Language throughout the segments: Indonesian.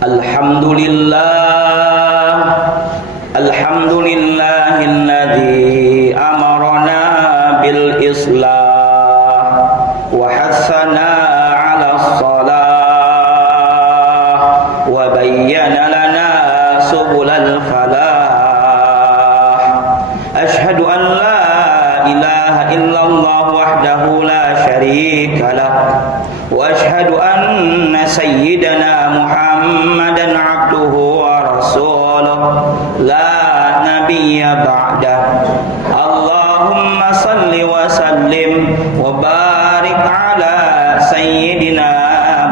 Alhamdulillah, alhamdulillahilladzi amarna bil islah wa hassana 'ala shalah wa bayyana lana subulal falah. Ashhadu an la ilaha illallah wahdahu la syarika lah wa ashhadu anna sayyidana Muhammadan abduhu wa rasuluh la nabiyya ba'dah. Allahumma salli wa sallim wa barik ala sayyidina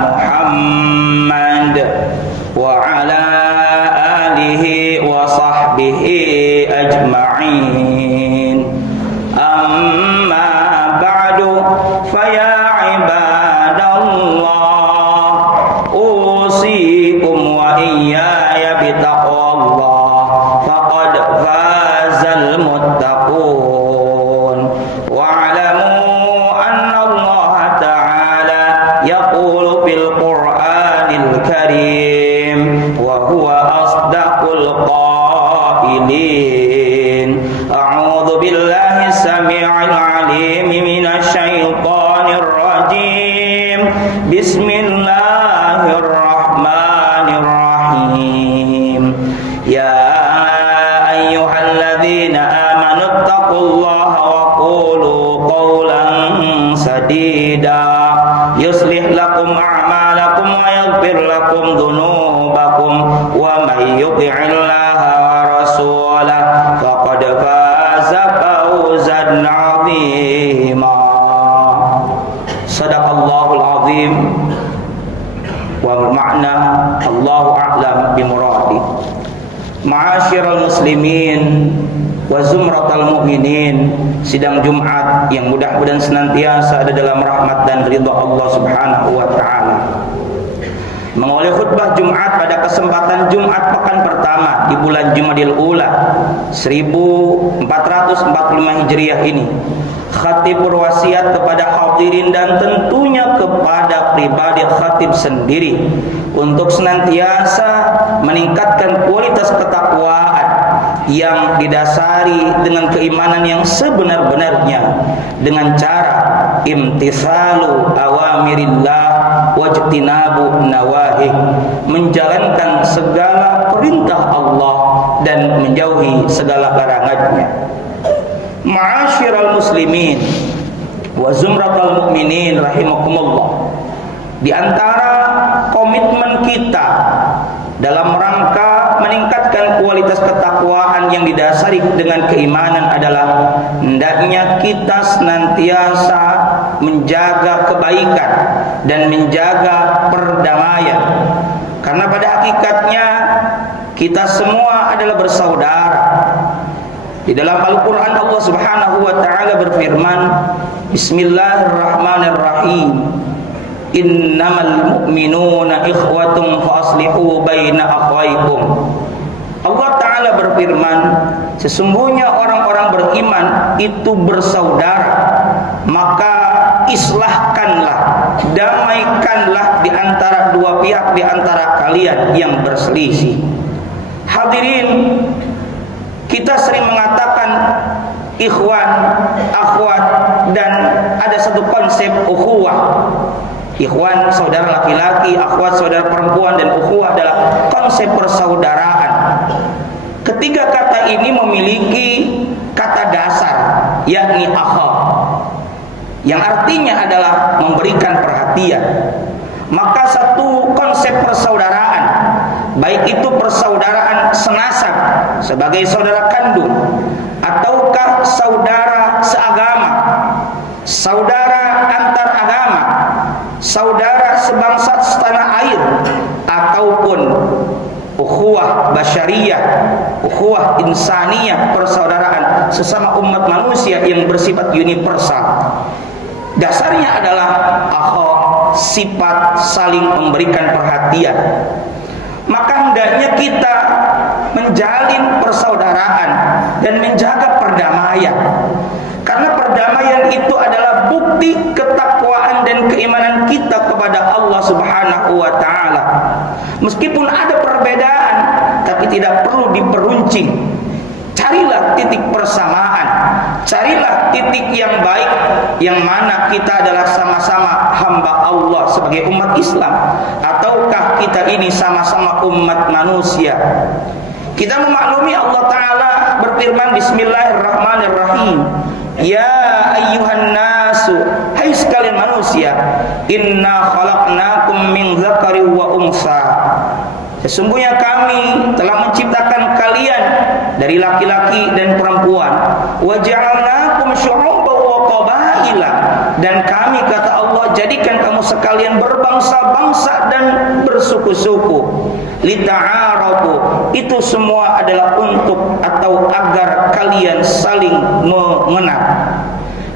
Muhammad wa ala alihi wa sahbihi ajma'in. Amma ba'du, faya ibadallah, usikum wa iyaya bitaqwallah, faqad fazal muttaqun. Wa'lamu anna Allah ta'ala yaqulu fil Qur'anil Karim wa huwa asdaqul qailin. A'udzu billahi samii'il 'aliim minasy syaithaanir rajiim. Bismillahirrahmanirrahim. Ya ayyuhalladzina amanu taqullaha wa qulu qawlan sadida yuslih lakum a'malakum wa yaghfir lakum dhunubakum wa may yuti'illaha wa rasulahu faqad faza fawzan 'azima. Sadaqallahul azim wal ma'na Allahu a'lam bimuradi. Ma'asyiral muslimin wa zumratal mu'minin, sidang Jumat yang mudah-mudahan senantiasa ada dalam rahmat dan ridha Allah Subhanahu wa taala. Mengawali khutbah Jumat pada kesempatan Jumat pekan pertama di bulan Jumadil Ula 1445 Hijriah ini, khatib berwasiat kepada hadirin dan tentunya kepada pribadi khatib sendiri untuk senantiasa meningkatkan kualitas ketakwaan yang didasari dengan keimanan yang sebenar-benarnya dengan cara imtithalu awamirillah wajtinabu nawahi, menjalankan segala perintah Allah dan menjauhi segala larangannya. Ma'asyiral muslimin wa zumratal mu'minin rahimakumullah, di antara komitmen kita dalam rangka meningkatkan kualitas ketakwaan yang didasari dengan keimanan adalah hendaknya kita senantiasa menjaga kebaikan dan menjaga perdamaian, karena pada hakikatnya kita semua adalah bersaudara. Di dalam Al-Quran Allah Subhanahu wa ta'ala berfirman, Bismillahirrahmanirrahim, innamal mu'minuna ikhwatun fa aslihu baina akhwaykum. Allah Ta'ala berfirman, sesungguhnya orang-orang beriman itu bersaudara, maka islahkanlah, damaikanlah di antara dua pihak di antara kalian yang berselisih. Hadirin, kita sering mengatakan ikhwan, akhwat, dan ada satu konsep ukhuwah. Ikhwan saudara laki-laki, akhwat saudara perempuan, dan ukhuwah adalah konsep persaudaraan. Ketiga kata ini memiliki kata dasar, yakni akha, yang artinya adalah memberikan perhatian. Maka satu konsep persaudaraan, baik itu persaudaraan senasab sebagai saudara kandung, ataukah saudara seagama, saudara antar agama, saudara sebangsa setanah air, ataupun ukhuwah basyariyah, ukhuwah insaniyah, persaudaraan sesama umat manusia yang bersifat universal. Dasarnya adalah akha, sifat saling memberikan perhatian. Maka hendaknya kita menjalin persaudaraan dan menjaga perdamaian, karena perdamaian itu adalah bukti ketakwaan dan keimanan kita kepada kepada Allah Subhanahu wa taala. Meskipun ada perbedaan, tapi tidak perlu diperuncing. Carilah titik persamaan, carilah titik yang baik, yang mana kita adalah sama-sama hamba Allah sebagai umat Islam, ataukah kita ini sama-sama umat manusia. Kita memaklumi Allah Ta'ala berfirman, Bismillahirrahmanirrahim, Ya ayyuhan nasu, hai sekalian manusia, Inna khalaqnakum min dzakari wa unsa, sesungguhnya kami telah menciptakan kalian dari laki-laki dan perempuan. Wa ja'alnakum syu'uban wa qabaila, dan kami, kata Allah, jadikan kamu sekalian berbangsa-bangsa dan bersuku-suku. Lita'arafu, itu semua adalah untuk atau agar kalian saling mengenal.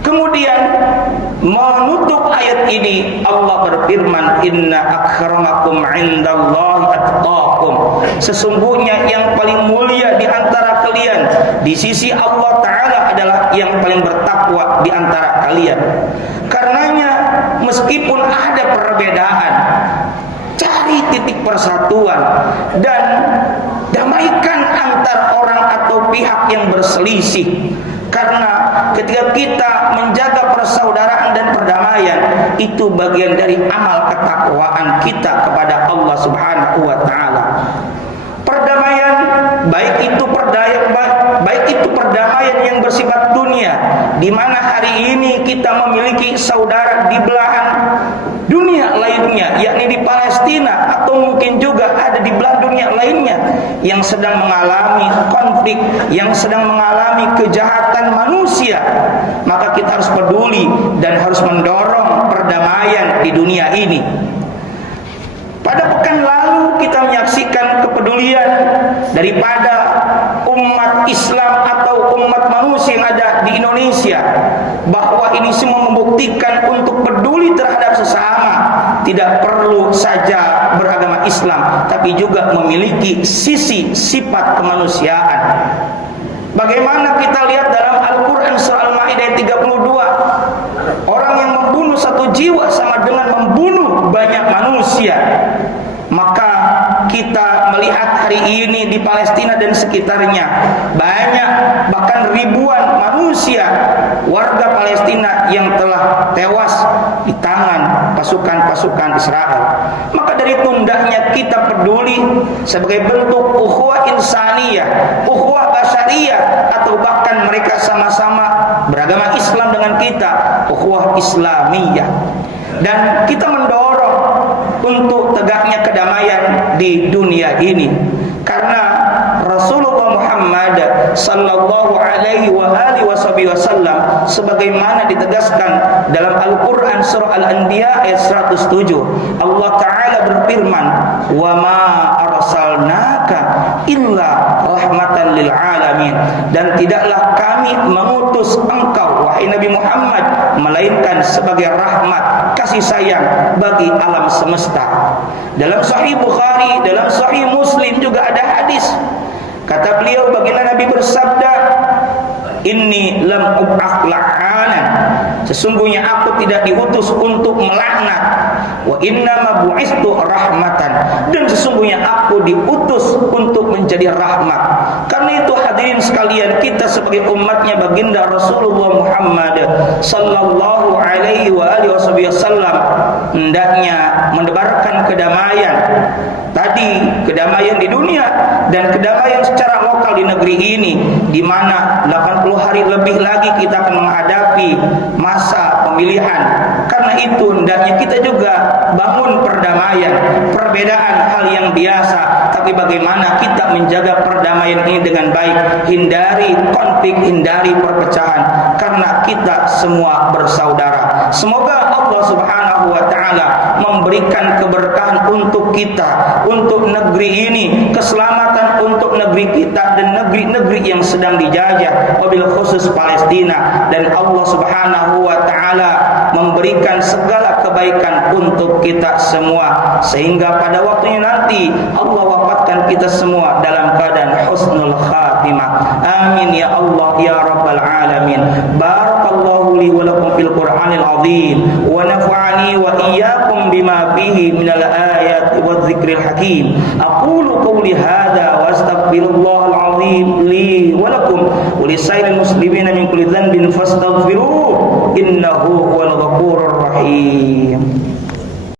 Kemudian menutup ayat ini Allah berfirman, Inna akramakum indallahi atqakum, sesungguhnya yang paling mulia di antara kalian di sisi Allah Ta'ala adalah yang paling bertakwa di antara kalian. Karenanya meskipun ada perbedaan, cari titik persatuan dan damaikan antar orang atau pihak yang berselisih. Karena ketika kita menjaga persaudaraan dan perdamaian, itu bagian dari amal ketakwaan kita kepada Allah Subhanahu wa taala. Perdamaian, baik itu perdamaian yang bersifat dunia, di mana hari ini kita memiliki saudara di belahan dunia lainnya, yakni di Palestina, atau mungkin juga ada di belahan dunia lainnya yang sedang mengalami konflik, yang sedang mengalami kejahatan manusia. Maka kita harus peduli dan harus mendorong perdamaian di dunia ini. Pada pekan lalu kita menyaksikan kepedulian daripada umat Islam atau umat manusia yang ada di Indonesia, bahwa ini semua membuktikan untuk peduli terhadap sesama. Tidak perlu saja beragama Islam, tapi juga memiliki sisi sifat kemanusiaan. Bagaimana kita lihat dalam Al-Quran surah Al-Ma'idah 32, orang yang membunuh satu jiwa sama dengan membunuh banyak manusia. Maka kita melihat hari ini di Palestina dan sekitarnya banyak, bahkan ribuan manusia warga Palestina yang telah tewas di tangan pasukan-pasukan Israel. Maka dari tundaknya kita peduli sebagai bentuk ukhuwah insaniyah, ukhuwah basyariyah, atau bahkan mereka sama-sama beragama Islam dengan kita, ukhuwah islamiyah. Dan kita mendorong untuk tegaknya kedamaian di dunia ini, karena Rasulullah Muhammad sallallahu alaihi wasallam sebagaimana ditegaskan dalam Al-Quran surah Al-Anbiya ayat 107, Allah Ta'ala berfirman, wa ma arsalnaka illa rahmatan lil alamin, dan tidaklah kami mengutus engkau wahai Nabi Muhammad melainkan sebagai rahmat, kasih sayang bagi alam semesta. Dalam Sahih Bukhari, dalam Sahih Muslim juga ada hadis. Kata beliau, baginda Nabi bersabda, Inni lam ub'ath la'anan, sesungguhnya aku tidak diutus untuk melaknat, wa inna ma bu'istu rahmatan, dan sesungguhnya aku diutus untuk menjadi rahmat. Karena itu hadirin sekalian, kita sebagai umatnya baginda Rasulullah Muhammad sallallahu alaihi wasallam hendaknya menebarkan kedamaian. Tadi kedamaian di dunia dan kedamaian secara lokal di negeri ini, di mana 80 hari lebih lagi kita akan menghadapi masa pemilihan. Karena itu hendaknya kita juga bangun perdamaian. Perbedaan hal yang biasa, tapi bagaimana kita menjaga perdamaian ini dengan baik, hindari konflik, hindari perpecahan, karena kita semua bersaudara. Semoga Allah Subhanahu wa taala memberikan keberkahan untuk kita, untuk negeri ini, keselamatan untuk negeri kita dan negeri-negeri yang sedang dijajah, wabil khusus Palestina, dan Allah Subhanahu wa taala memberikan segala kebaikan untuk kita semua, sehingga pada waktunya nanti Allah wafatkan kita semua dalam keadaan husnul khatimah. Amin ya Allah ya rabbal alamin. Barakallahu li wa lakum fil Qur'anil azim wa nafa'ani ونفعني وإياكم بما فيه من الآيات والذكر الحكيم. أقول قولي هذا وأستغفر الله العظيم لي ولكم ولسائر المسلمين من كل ذنب فاستغفروه إنه هو الغفور الرحيم.